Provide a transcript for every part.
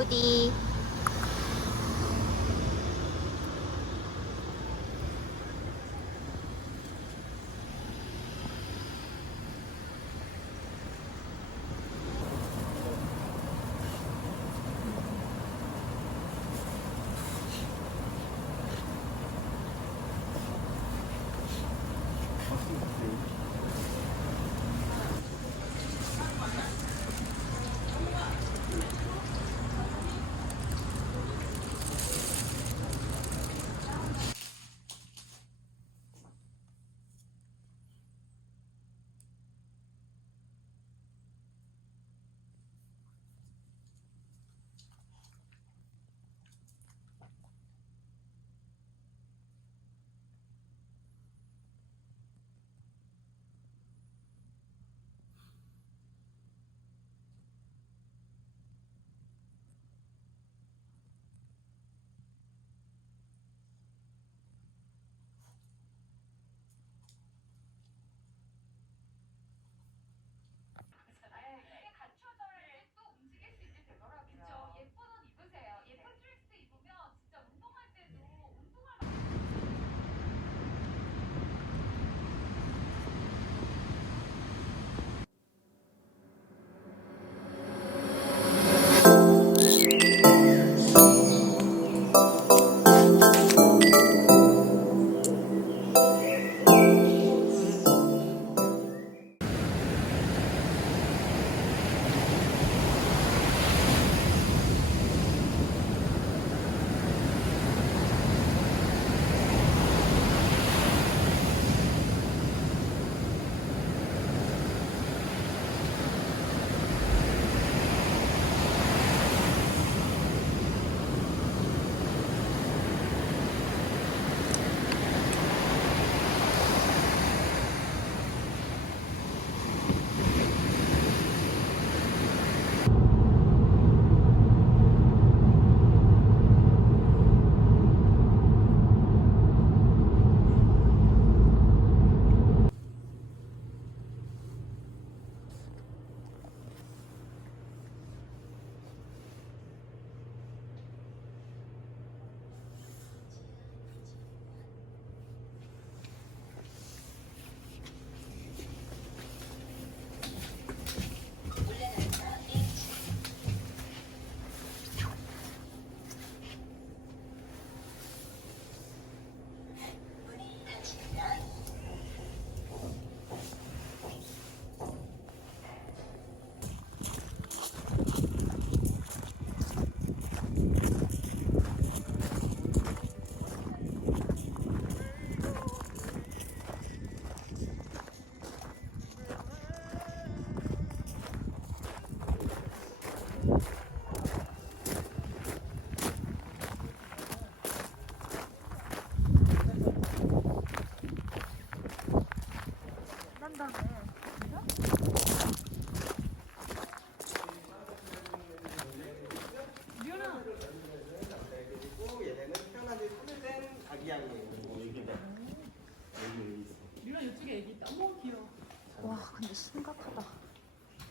어디? 와 근데 심각하다.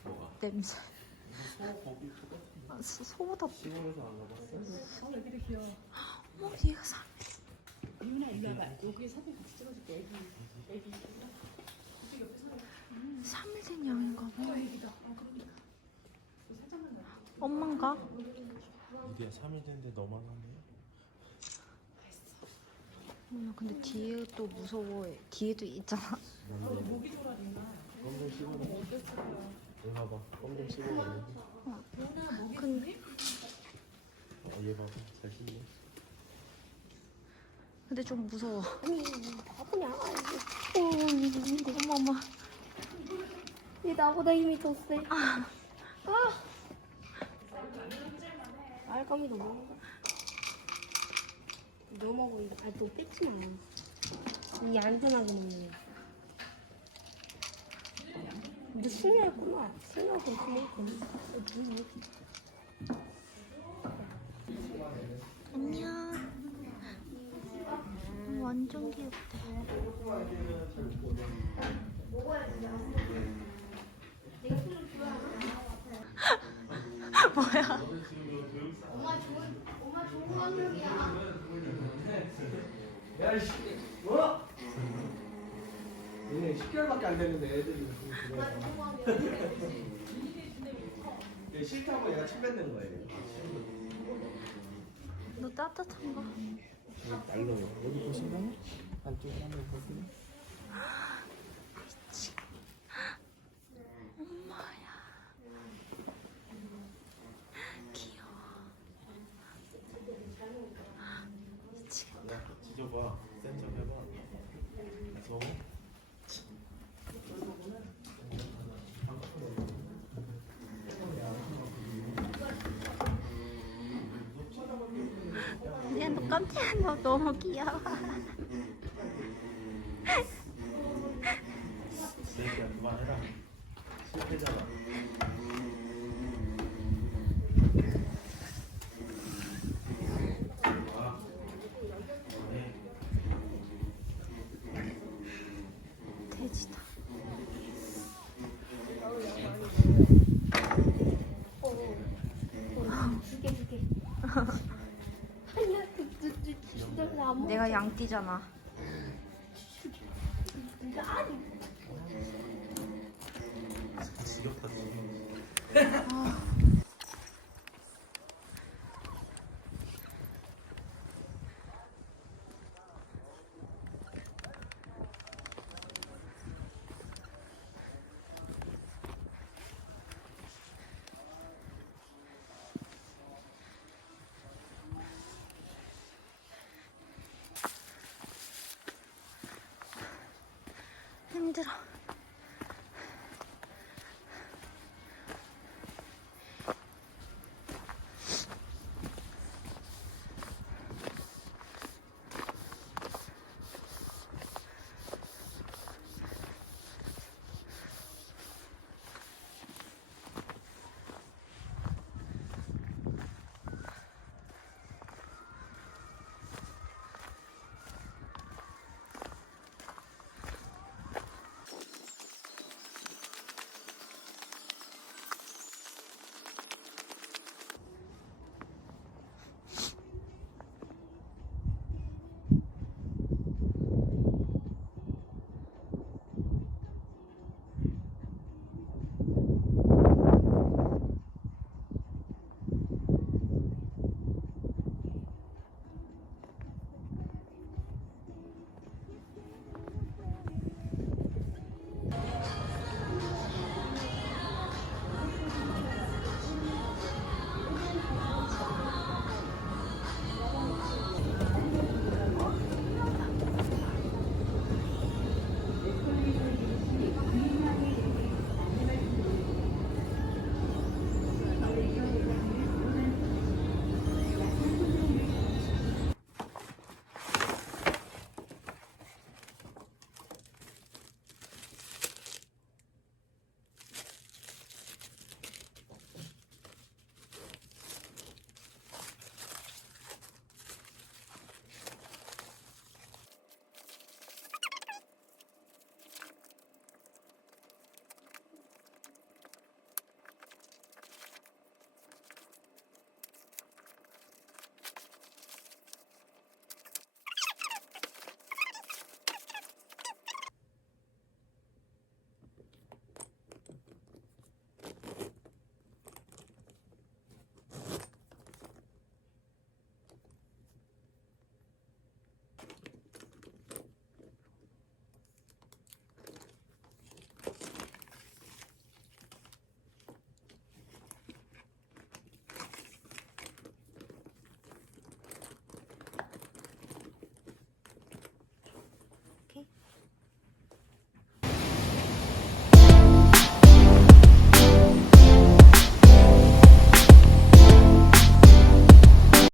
뭐가? 냄새. 거기 똑같은데. 소보다. 시골에서 안 가봤어? 애기들 귀여워. 어머 얘가 사. 이윤아 일로 와봐. 여기 사진 같이 찍어줄게. 애기. 이쪽 옆에 사진. 3일 된 양인가 봐. 애기다. 그러니까. 살짝만 더. 엄마인가? 어디야 3일 됐는데 너만 하네. 근데 뒤에 또 무서워해. 뒤에도 있잖아. 목이 졸아진다. 껌좀 씹어라. 얘 봐봐. 껌좀 씹어라. 근데 얘 봐봐. 잘 씹네. 근데 좀 무서워. 아니 바보냐? 어머머. 얘 나보다 힘이 더 세. 알감이도 먹어. 너 먹으니까 발톱 뺏지 마. 이 안전하게 먹는 거. 근데 승려였구나. 승려가 그렇게 먹었거든. 안녕. 완전 귀엽다. 뭐야? 야, 이 새끼. 뭐? 얘네 10개월밖에 안 됐는데 애들이 무슨 그래. 얘 싫다고 얘가 침 뱉는 거예요. 너 따뜻한 거? 날로 여기 보시면 안쪽에 한번 보세요. 미치. 엄마야. 귀여워. 미치겠다. 야, 지져봐. 센 척 해봐. 무서워? 야, 너 깜짝이야. 너 너무 귀여워. 새끼야 그만해라. 실패잖아. 돼지다. 두개 아니야 진짜 안 먹어. 내가 양띠잖아. 이거 아니 지겹다 지금. 아,